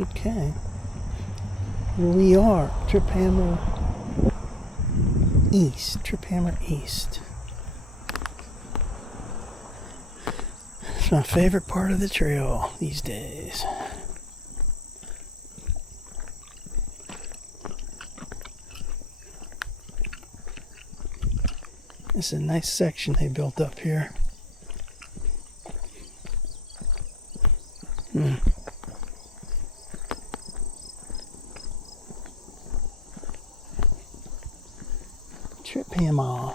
Okay. Here we are, Triphammer East. Triphammer East. It's my favorite part of the trail these days. This is a nice section they built up here. Triphammer.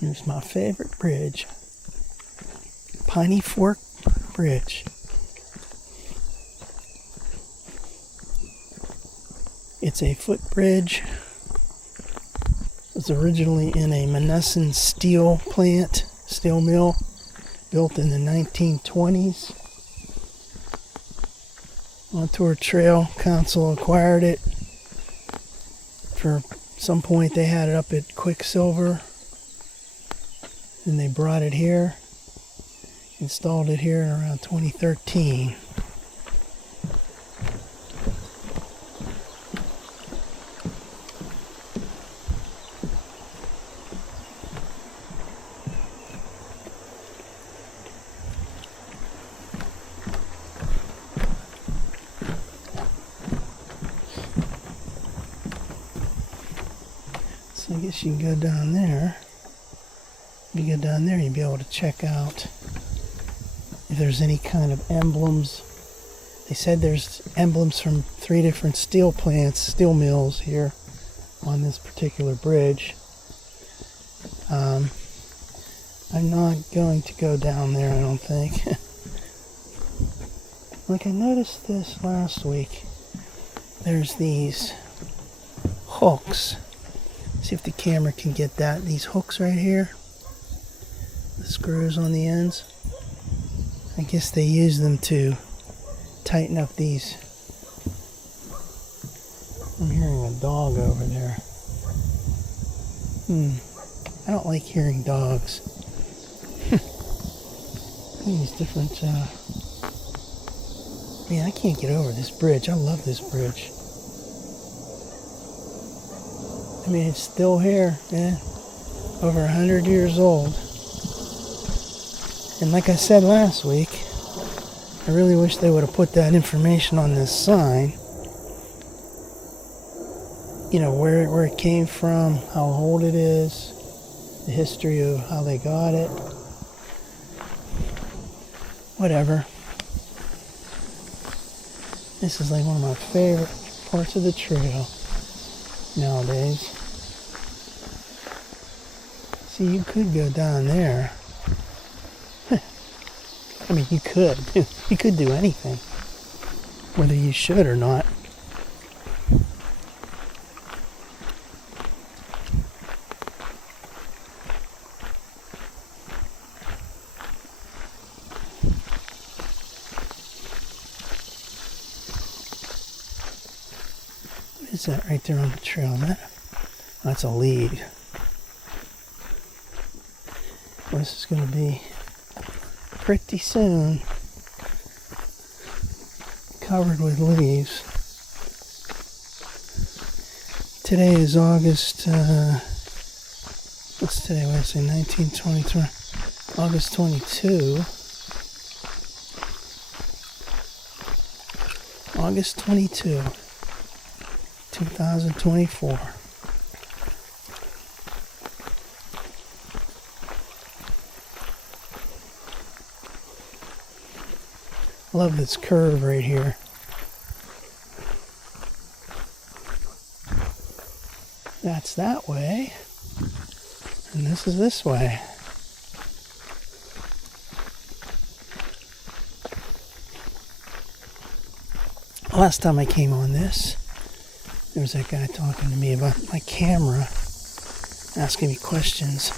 Here's my favorite bridge. Piney Fork Bridge. It's a footbridge. It was originally in a Monessen steel plant, steel mill, built in the 1920s. Montour Trail Council acquired it. For some point they had it up at Quicksilver. Then they brought it here, installed it here in around 2013. So I guess you can go down there. If you go down there, you'll be able to check out if there's any kind of emblems. They said there's emblems from 3 different steel plants, steel mills here on this particular bridge. I'm not going to go down there, I don't think. Like I noticed this last week. There's these hooks. See if the camera can get that. These hooks right here. The screws on the ends. I guess they use them to tighten up these. I'm hearing a dog over there. I don't like hearing dogs. These different, man, I can't get over this bridge. I love this bridge. I mean, it's still here, man. Over 100 years old. And like I said last week, I really wish they would have put that information on this sign. You know, where it came from, how old it is, the history of how they got it. Whatever. This is like one of my favorite parts of the trail nowadays. See, you could go down there. I mean, you could. You could do anything. Whether you should or not. What is that right there on the trail? That's a lead. This is going to be pretty soon covered with leaves. Today is August, what's today? What did I say? 19, 20, 20, August 22. August 22, 2024. Love this curve right here. That's that way, and this is this way. Last time I came on this, there was that guy talking to me about my camera, asking me questions.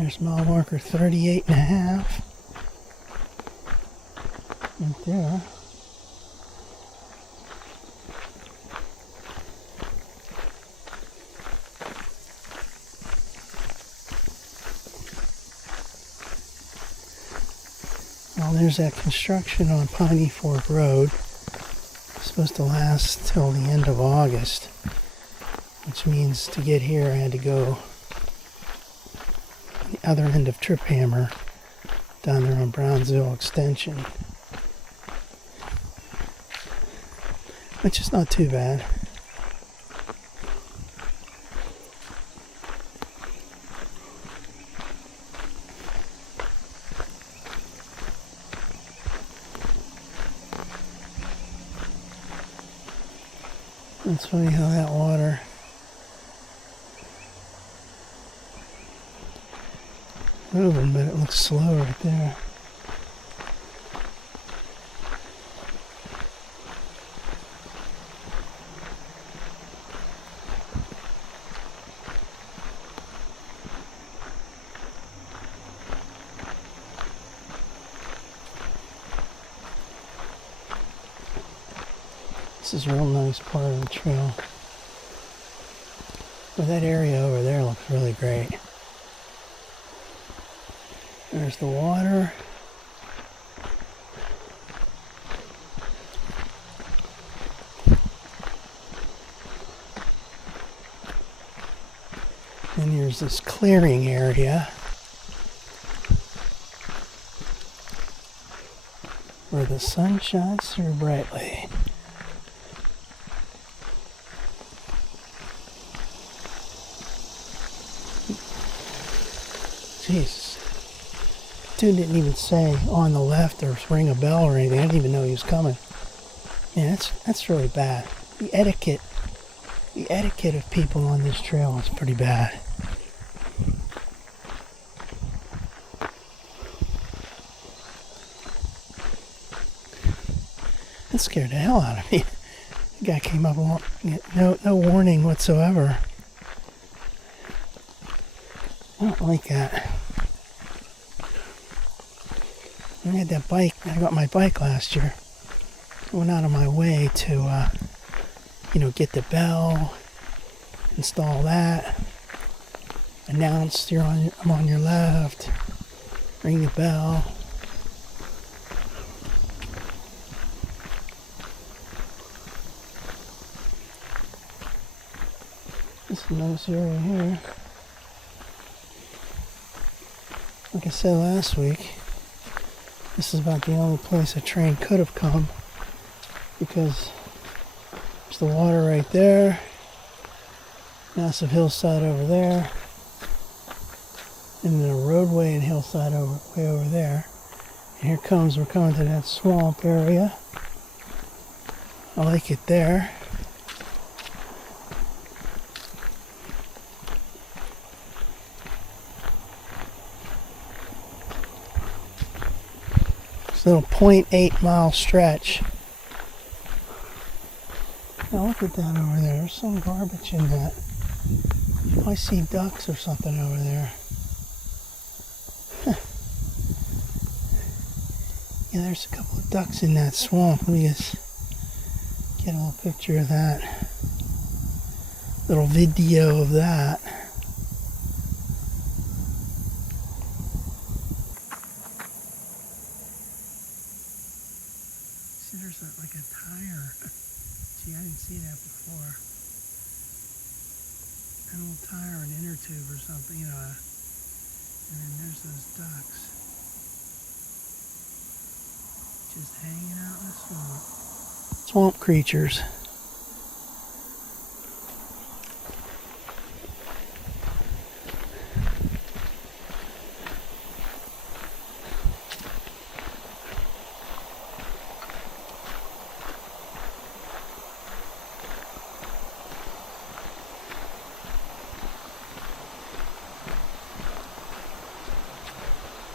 There's mile marker 38.5. Right there. Well, there's that construction on Piney Fork Road. It's supposed to last till the end of August, which means to get here I had to go on the other end of Triphammer down there on Brownsville Extension, which is not too bad. It's funny how that water moving, but it looks slow right there. This is a real nice part of the trail. But that area over there looks really great. There's the water. And there's this clearing area where the sun shines through brightly. Jesus. Dude didn't even say on the left or ring a bell or anything. I didn't even know he was coming. Yeah, that's really bad. The etiquette of people on this trail is pretty bad. That scared the hell out of me. The guy came up along, no warning whatsoever. I don't like that. I had that bike. I got my bike last year. I went out of my way to, get the bell, install that, announce I'm on your left, ring the bell. This is a nice area here. Like I said last week, this is about the only place a train could have come, because there's the water right there, massive hillside over there, and then a roadway and hillside way over there. And we're coming to that swamp area. I like it there. This little 0.8 mile stretch. Now look at that over there. There's some garbage in that. I see ducks or something over there. Huh. Yeah, there's a couple of ducks in that swamp. Let me just get a little picture of that. Little video of that. See, there's like a tire. Gee, I didn't see that before. An old tire, an inner tube or something, and then there's those ducks. Just hanging out in the swamp. Swamp creatures.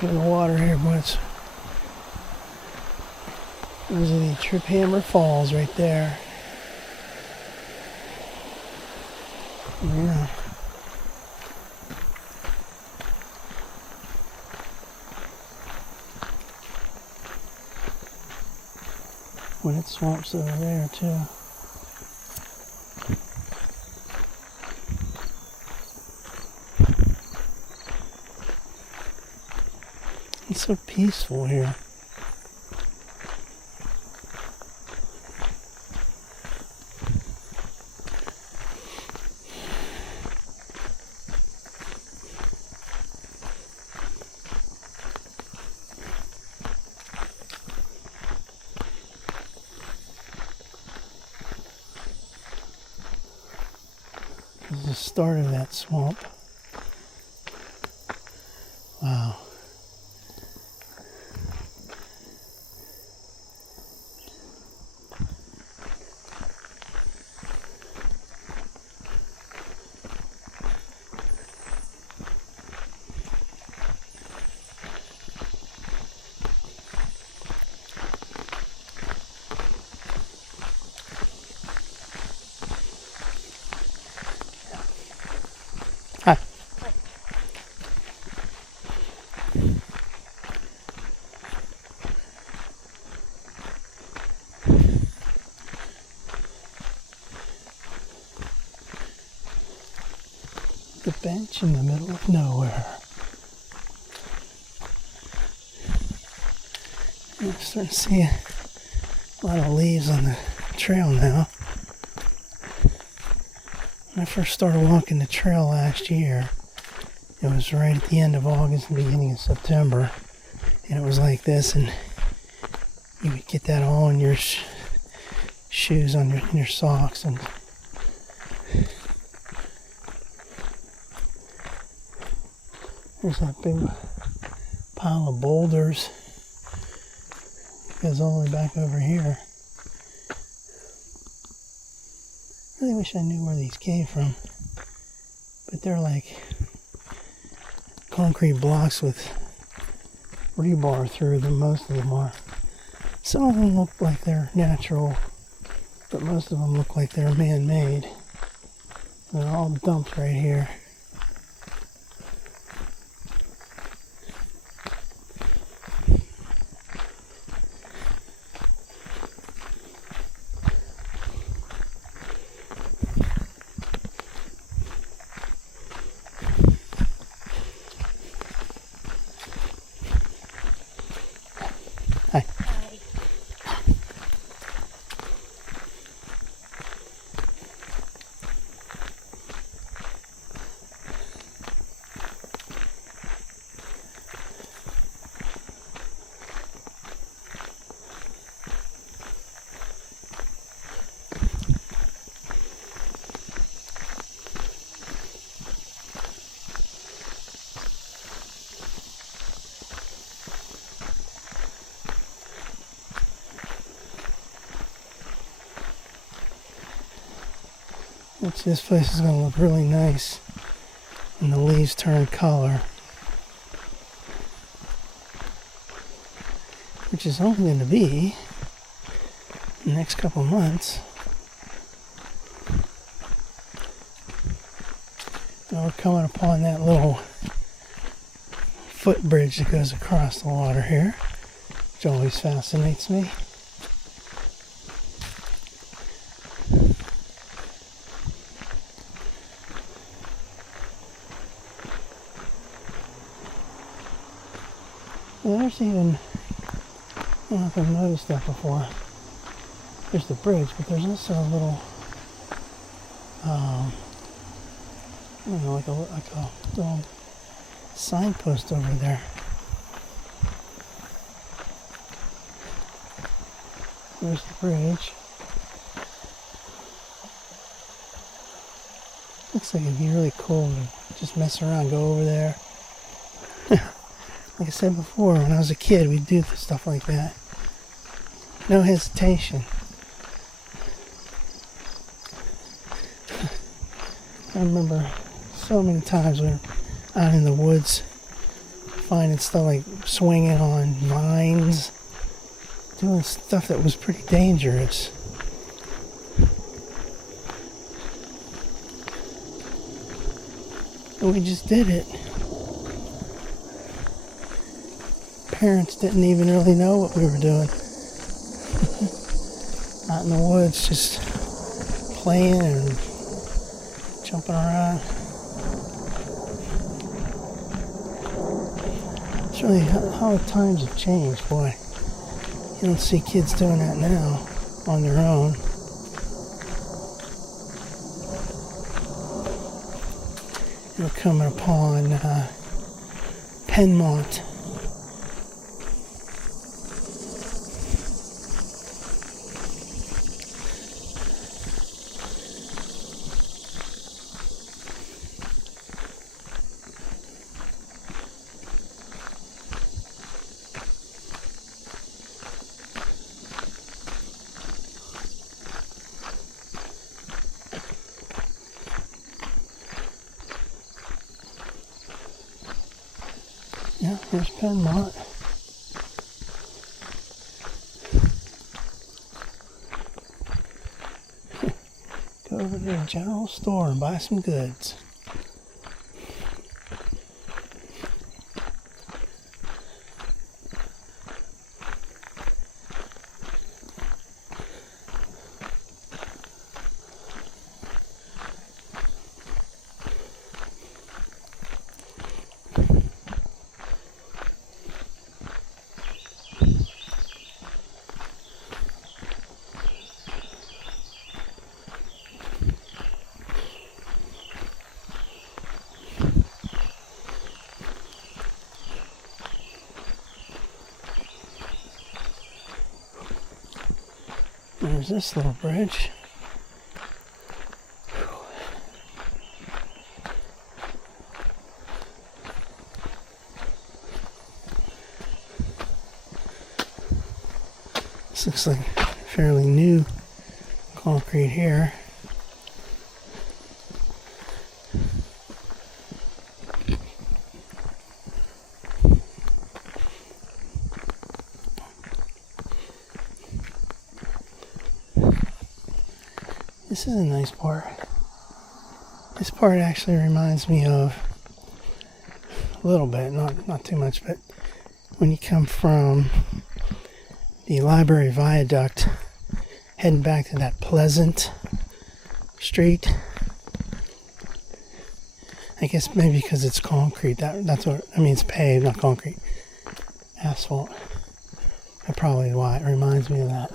In the water here, boys. Those are the Triphammer Falls right there. Yeah. when it swamps over there too. It's so peaceful here. This is the start of that swamp. Wow. Hi. The bench in the middle of nowhere. I'm starting to see a lot of leaves on the trail now. When I first started walking the trail last year, it was right at the end of August and beginning of September, and it was like this, and you would get that all in your shoes, on your socks, and there's that big pile of boulders. It goes all the way back over here. I really wish I knew where these came from, but they're like concrete blocks with rebar through them. Most of them are. Some of them look like they're natural, but most of them look like they're man-made. They're all dumped right here. Hi. This place is going to look really nice when the leaves turn color, which is only going to be the next couple months. Now we're coming upon that little footbridge that goes across the water here, which always fascinates me. Well, there's even, I don't know if I've noticed that before, there's the bridge, but there's also a little, I don't know, like a little signpost over there. There's the bridge. Looks like it'd be really cool to just mess around, go over there. Like I said before, when I was a kid, we'd do stuff like that. No hesitation. I remember so many times we were out in the woods finding stuff like swinging on vines, doing stuff that was pretty dangerous. And we just did it. Parents didn't even really know what we were doing. in the woods just playing and jumping around. It's really how times have changed, boy. You don't see kids doing that now on their own. We're coming upon Penmont. Yeah, here's Penmont. Go over to the general store and buy some goods. There's this little bridge. This looks like fairly new concrete here. This is a nice part. This part actually reminds me of a little bit, not too much, but when you come from the Library Viaduct heading back to that Pleasant Street. I guess maybe because it's concrete. That's what I mean. It's paved, not concrete. Asphalt. That's probably why it reminds me of that.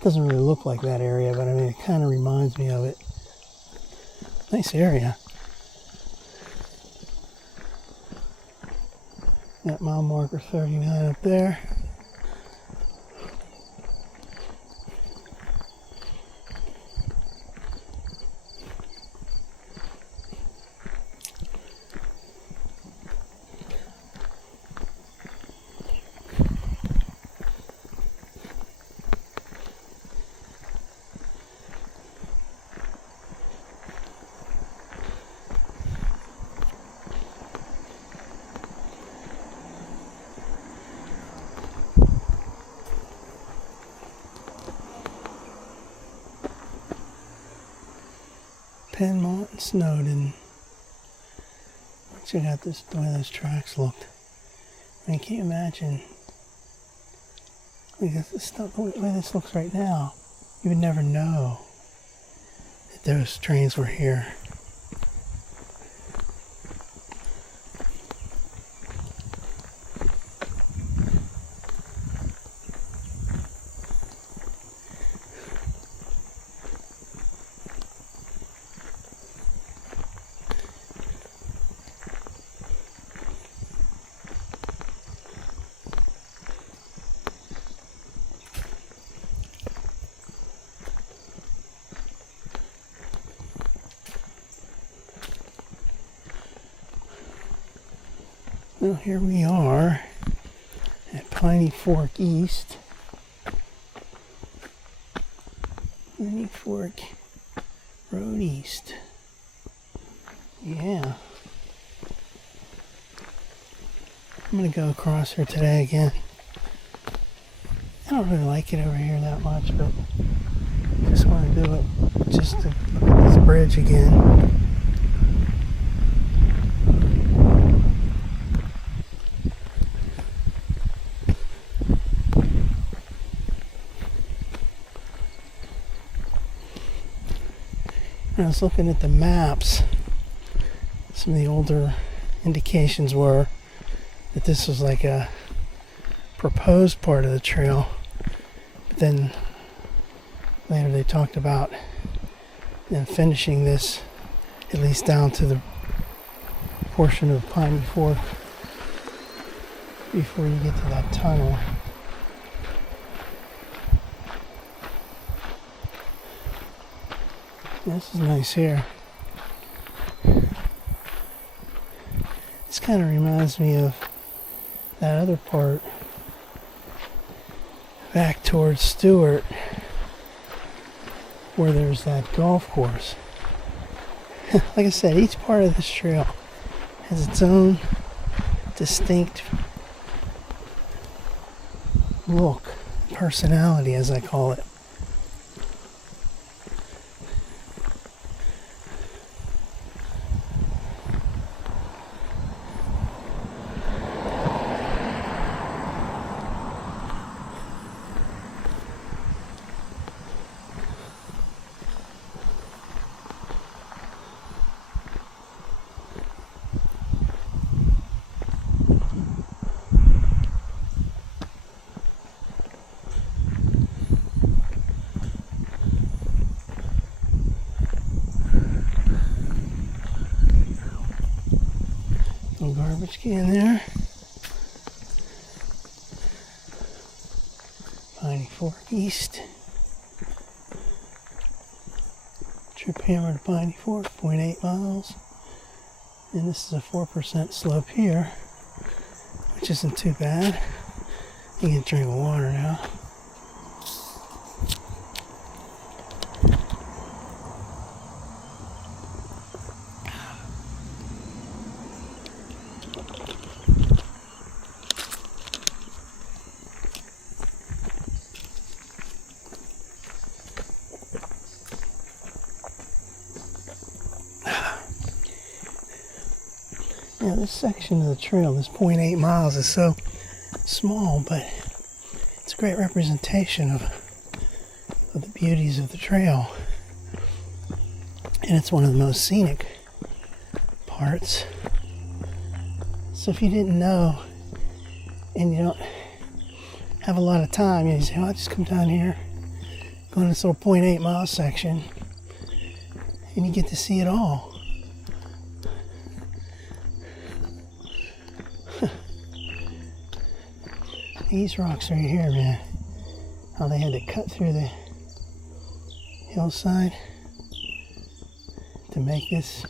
Doesn't really look like that area, but I mean, it kind of reminds me of it. Nice area. That mile marker 39 up there. Penmont and Snowden. Check out this, the way those tracks looked. I mean, can't imagine. Look at this stuff, the way this looks right now. You would never know that those trains were here. Well, here we are at Piney Fork East. Piney Fork Road East. Yeah. I'm going to go across here today again. I don't really like it over here that much, but I just want to do it just to look at this bridge again. When I was looking at the maps, some of the older indications were that this was like a proposed part of the trail. But then later they talked about them finishing this at least down to the portion of Piney Fork before you get to that tunnel. This is nice here. This kind of reminds me of that other part back towards Stewart where there's that golf course. Like I said, each part of this trail has its own distinct look, personality as I call it. Garbage can there. Piney Fork East. Triphammer to Piney Fork, 0.8 miles. And this is a 4% slope here, which isn't too bad. You can drink water now. Yeah, this section of the trail, this 0.8 miles, is so small, but it's a great representation of the beauties of the trail. And it's one of the most scenic parts. So if you didn't know, and you don't have a lot of time, you say, oh, I'll just come down here, go in this little 0.8 mile section, and you get to see it all. These rocks right here, man, how they had to cut through the hillside to make this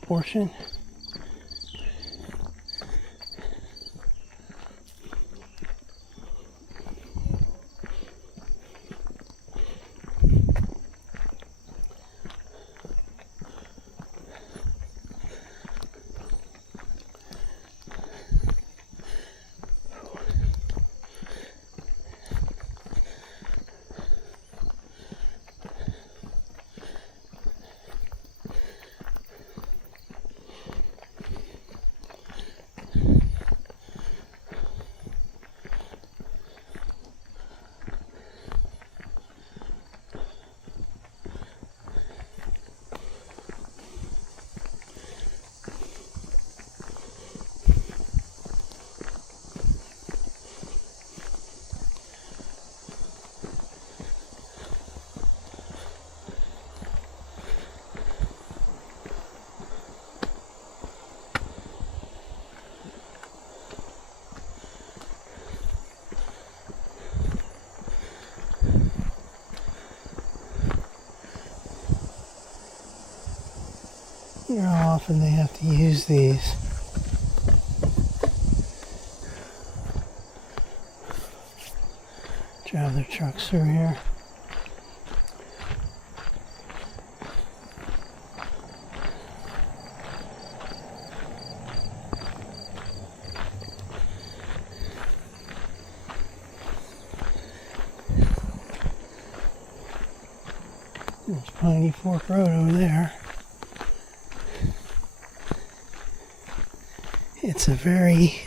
portion. You know how often they have to use these. Drive their trucks through here. There's Piney Fork Road over there. It's a very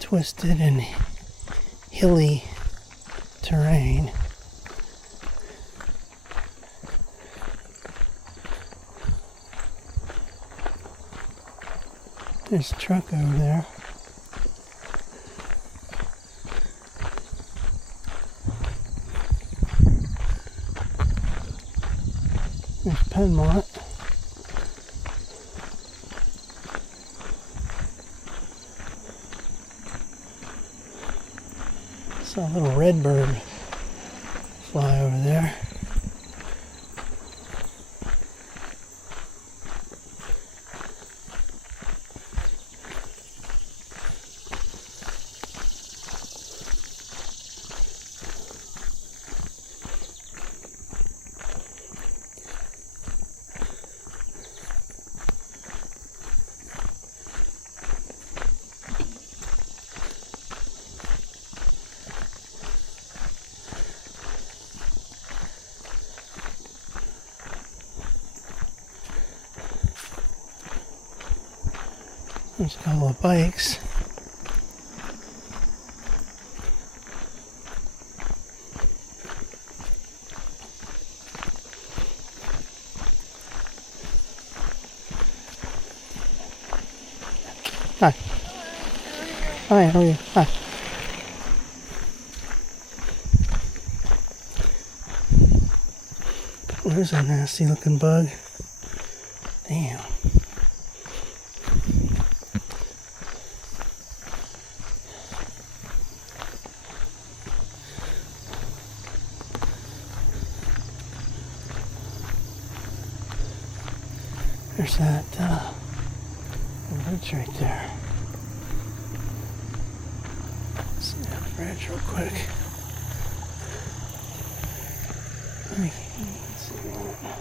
twisted and hilly terrain. There's a truck over there. There's Penmont. Saw a little redbird fly over there. There's a couple of bikes. Hi. Hi, how are you? Hi. There's a nasty looking bug. Damn. There's that bridge right there. Let's see that bridge real quick. Let's see that.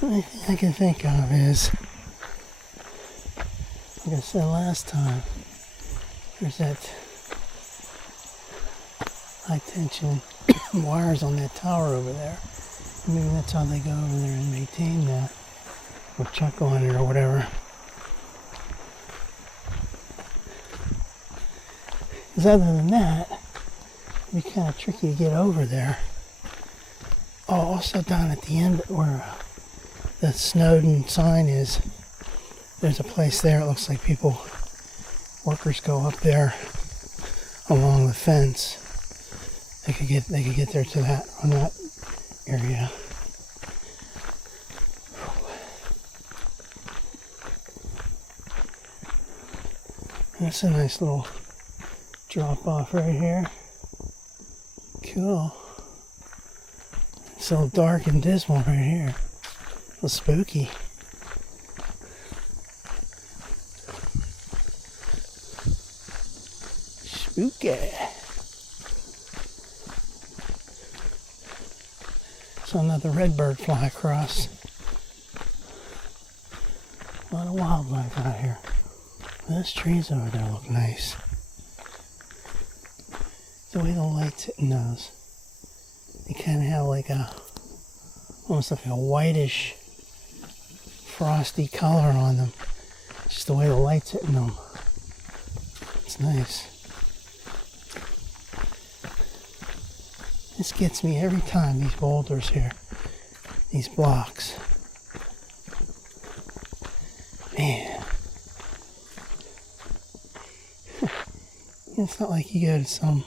The only thing I can think of is, like I said last time, there's that high tension wires on that tower over there. Maybe that's how they go over there and maintain that, or check on it or whatever. Because other than that, it'd be kind of tricky to get over there. Oh, also down at the end where the Snowden sign is, there's a place there. It looks like workers go up there along the fence. They could get there to that on that area. That's a nice little drop off right here. Cool. It's a little dark and dismal right here. A little spooky. Spooky. So another redbird fly across. A lot of wildlife out here. Those trees over there look nice. The way the light's hitting those. They kind of have like almost like a whitish, frosty color on them. Just the way the light's hitting them. It's nice. This gets me every time, these boulders here. These blocks. Man. It's not like you go to some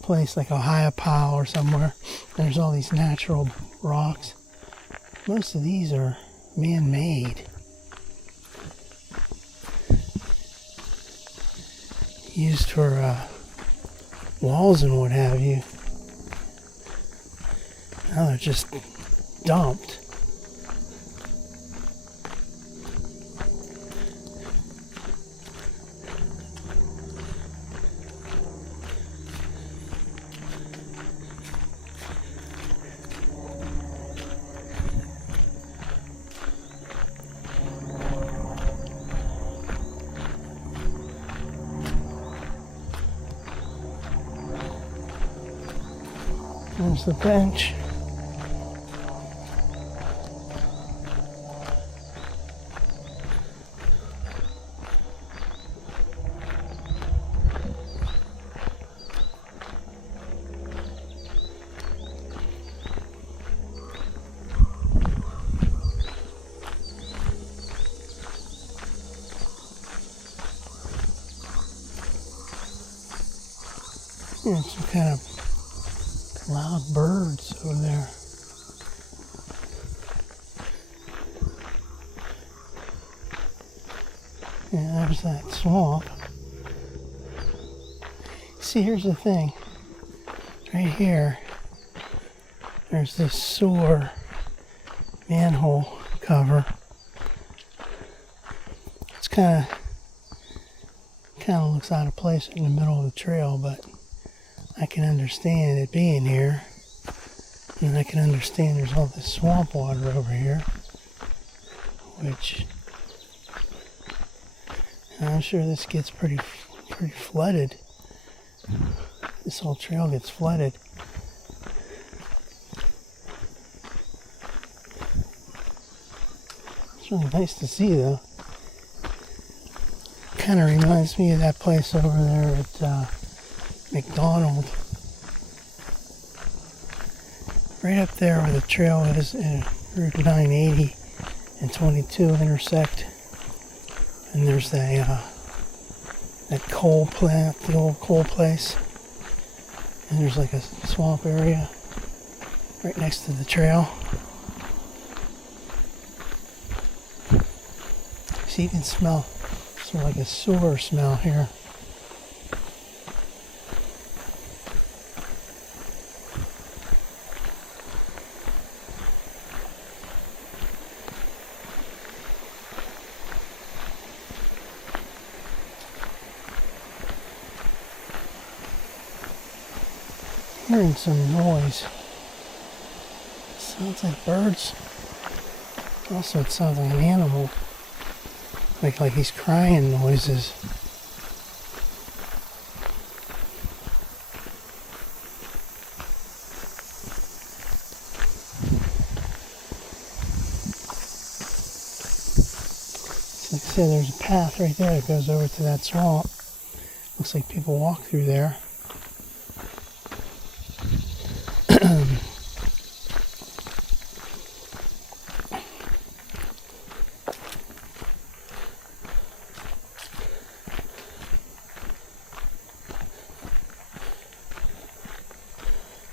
place like Ohiopyle or somewhere and there's all these natural rocks. Most of these are man-made. Used for walls and what have you. Now they're just dumped. There's the bench. Yeah, some kind of loud birds over there. Yeah, there's that swamp. See, here's the thing. Right here, there's this sewer manhole cover. It's kind of looks out of place in the middle of the trail, but I can understand it being here, and I can understand there's all this swamp water over here, which I'm sure this gets pretty flooded. This whole trail gets flooded. It's really nice to see, though. Kind of reminds me of that place over there at McDonald. Right up there where the trail is, Route 980 and 22 intersect. And there's that coal plant, the old coal place. And there's like a swamp area right next to the trail. So you can smell sort of like a sewer smell here. Hearing some noise. Sounds like birds. Also, it sounds like an animal. Like he's crying noises. So like I said, there's a path right there that goes over to that swamp. Looks like people walk through there.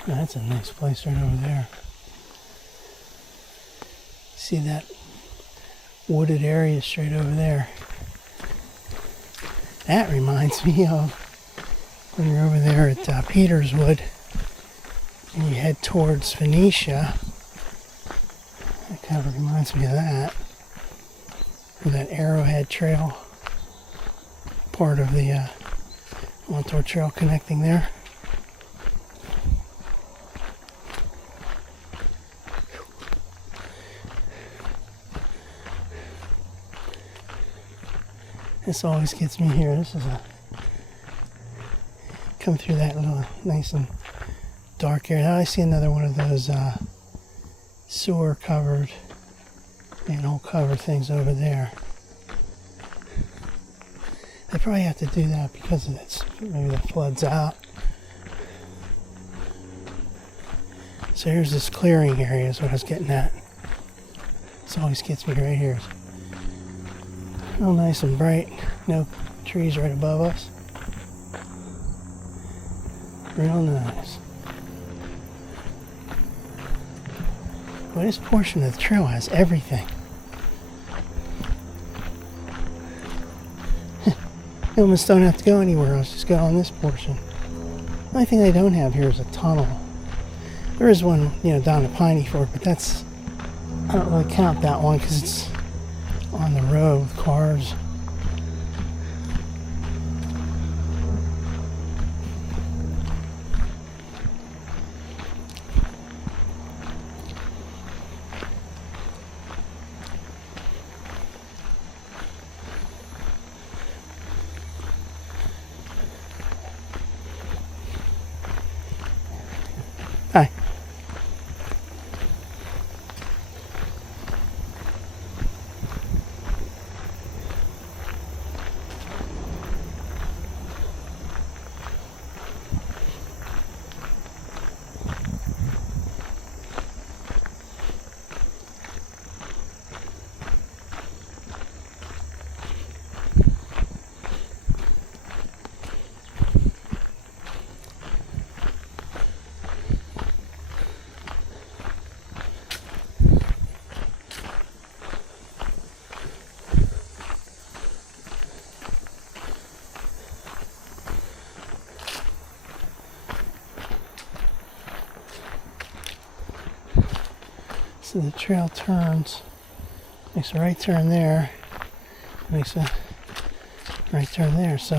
That's a nice place right over there. See that wooded area straight over there? That reminds me of when you're over there at Peterswood and you head towards Venetia. That kind of reminds me of that. Or that Arrowhead Trail, part of the Montour Trail connecting there. This always gets me here. This is come through that little nice and dark area. Now I see another one of those sewer covered, manhole cover things over there. They probably have to do that because of it. Maybe that floods out. So here's this clearing area is what I was getting at. This always gets me right here. Real nice and bright. No trees right above us. Real nice. Well, this portion of the trail has everything. You almost don't have to go anywhere else. Just go on this portion. The only thing they don't have here is a tunnel. There is one, down to Piney for it, but that's, I don't really count that one because it's on the road with cars. Hi. So the trail turns, makes a right turn there, makes a right turn there, so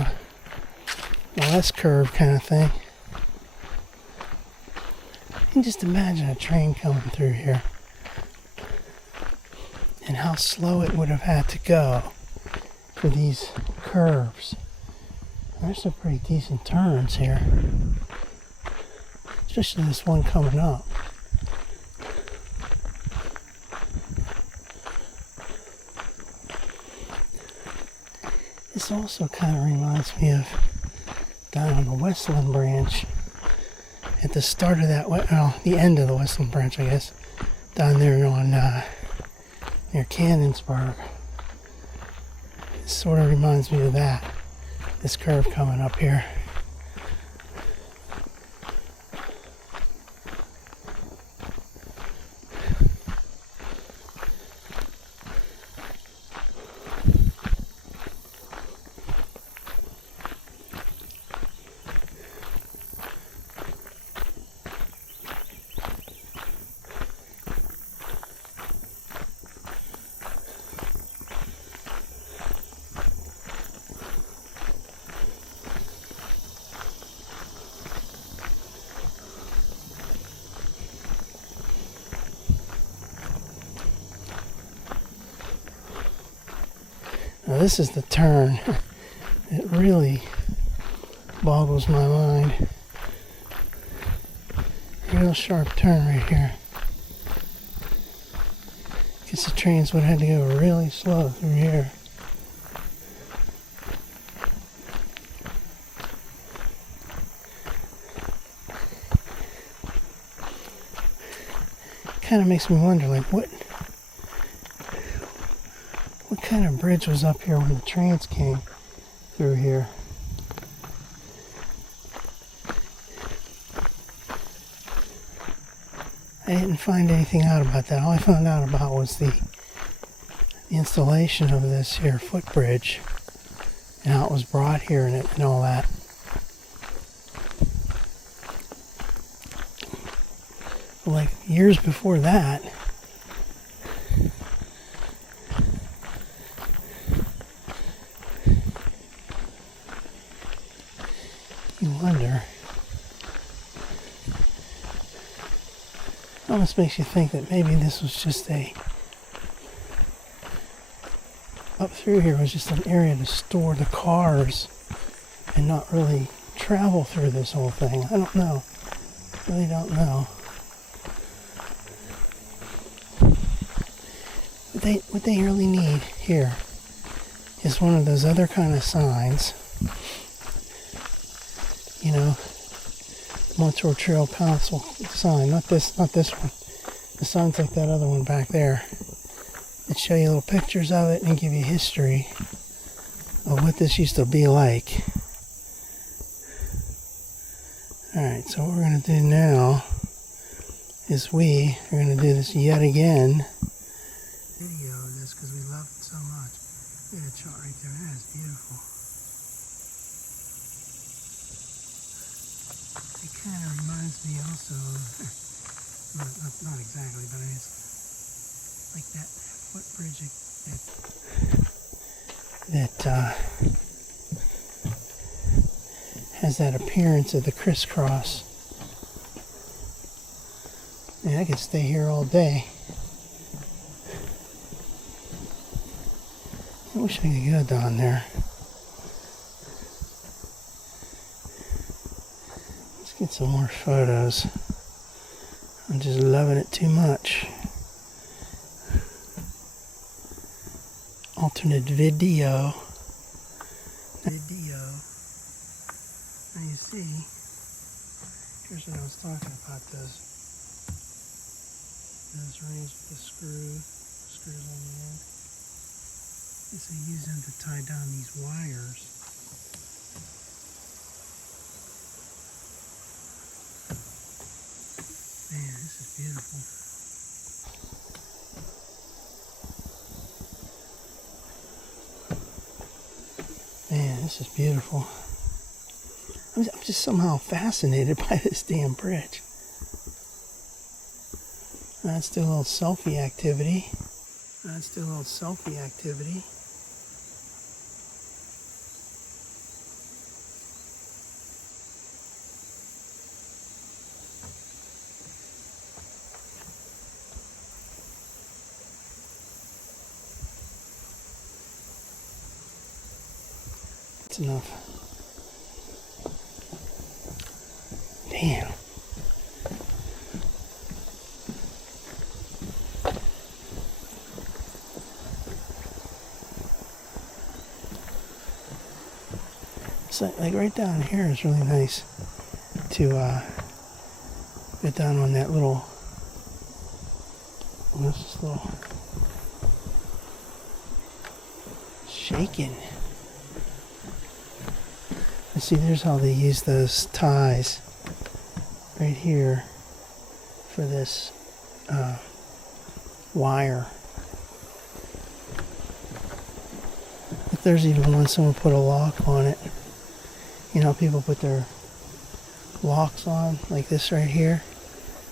a less curve kind of thing. You can just imagine a train coming through here and how slow it would have had to go for these curves. There's some pretty decent turns here, especially this one coming up. This also kind of reminds me of down on the Westland branch, at the start of that, well, the end of the Westland branch, I guess, down there on near Cannonsburg. It sort of reminds me of that, this curve coming up here. Now this is the turn. It really boggles my mind. Real sharp turn right here. Guess the trains would have had to go really slow through here. Kind of makes me wonder, like, what kind of bridge was up here when the trains came through here? I didn't find anything out about that. All I found out about was the installation of this here footbridge and how it was brought here and all that. But like years before that, you wonder. It almost makes you think that maybe this was just up through here was just an area to store the cars and not really travel through this whole thing. I don't know. Really don't know. What they really need here is one of those other kind of signs. You know, Montour Trail Council sign, not this one. The signs like that other one back there that show you little pictures of it and give you history of what this used to be like. Alright, so what we're going to do now is we are going to do this yet again. Video of this because we love it so much. Look at that shot right there. That is beautiful. It kind of reminds me also of, not exactly, but it's like that footbridge that has that appearance of the crisscross. Man, I could stay here all day. I wish I could go down there. Let's get some more photos. I'm just loving it too much. Alternate video. Now you see, here's what I was talking about, those rings with the screws on the end. So I use them to tie down these wires. Man, this is beautiful. Man, this is beautiful. I'm just somehow fascinated by this damn bridge. Let's do a little selfie activity. Let's do a little selfie activity. That's enough. Damn. So, like right down here is really nice to get down on that little, what's this little shaking. And see, there's how they use those ties right here for this wire. If there's even one, someone put a lock on it. You know, people put their locks on, like this right here.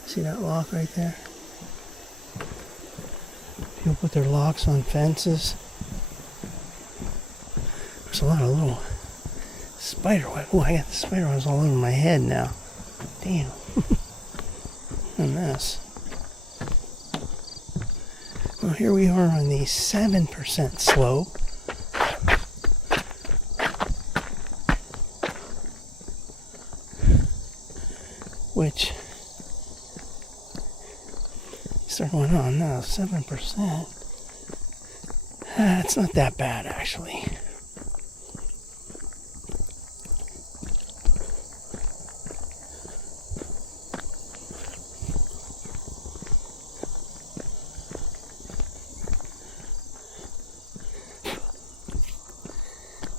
See that lock right there? People put their locks on fences. There's a lot of little spider web. Oh, I got the spider webs all over my head now. Damn. A mess. Well, here we are on the 7% slope. Which start going on now, 7%. It's not that bad, actually.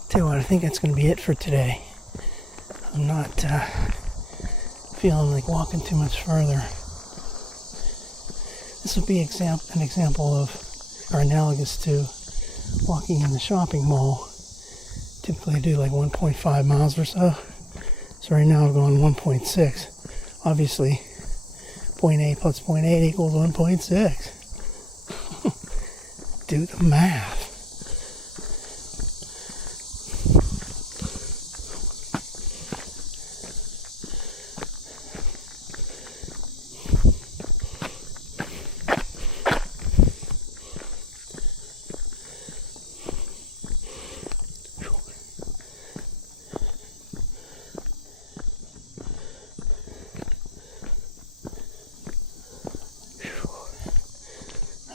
Tell you what, I think that's going to be it for today. I'm not feeling like walking too much further. This would be an example of, or analogous to, walking in the shopping mall. Typically I do like 1.5 miles or so. So right now I'm going 1.6. Obviously, 0.8 plus 0.8 equals 1.6. Do the math.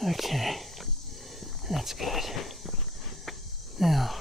Okay, that's good. Now,